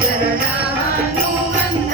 ಚರಣಾನು ಬಂದ